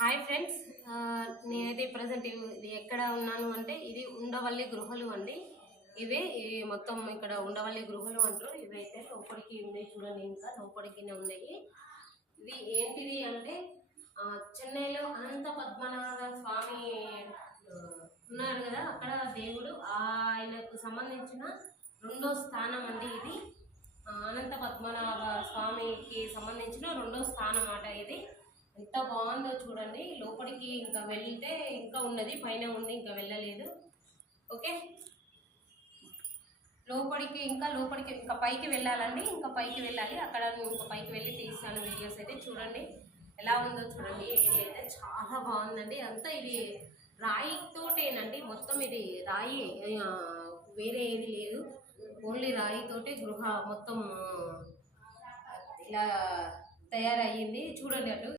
Hi friends. నేనైతే present ఇది ఎక్కడ ఉన్నాను అంటే ఇది ఉండవల్లి గృహలు అండి. ఇవి మొత్తం ఇక్కడ ఉండవల్లి గృహలు అంటారు. ఇవైతే లోపలికి ఉన్నాయి చూడండి, ఇంకా లోపలికినే ఉన్నాయి. ఇవి ఏంటిది అంటే చెన్నైలో అనంత పద్మనాభ స్వామి ఉన్నారు కదా, అక్కడ దేవుడు ఆయనకు సంబంధించిన రెండో స్థానం అండి ఇది. అనంత పద్మనాభ స్వామికి సంబంధించిన రెండో స్థానం అట ఇది. ఎంత బాగుందో చూడండి. లోపలికి ఇంకా వెళ్తే ఇంకా ఉన్నది, పైన ఉంది, ఇంకా వెళ్ళలేదు. ఓకే, లోపలికి ఇంకా పైకి వెళ్ళాలండి. ఇంకా పైకి వెళ్ళాలి. అక్కడ ఇంకా పైకి వెళ్ళి తీస్తాను వీడియోస్. అయితే చూడండి ఎలా ఉందో చూడండి. ఇది అయితే చాలా బాగుందండి. అంతా ఇది రాయితోటేనండి, మొత్తం ఇది రాయి, వేరే ఏది లేదు. ఓన్లీ రాయితోటే గృహ మొత్తం ఇలా తయారయ్యింది. చూడండి అటు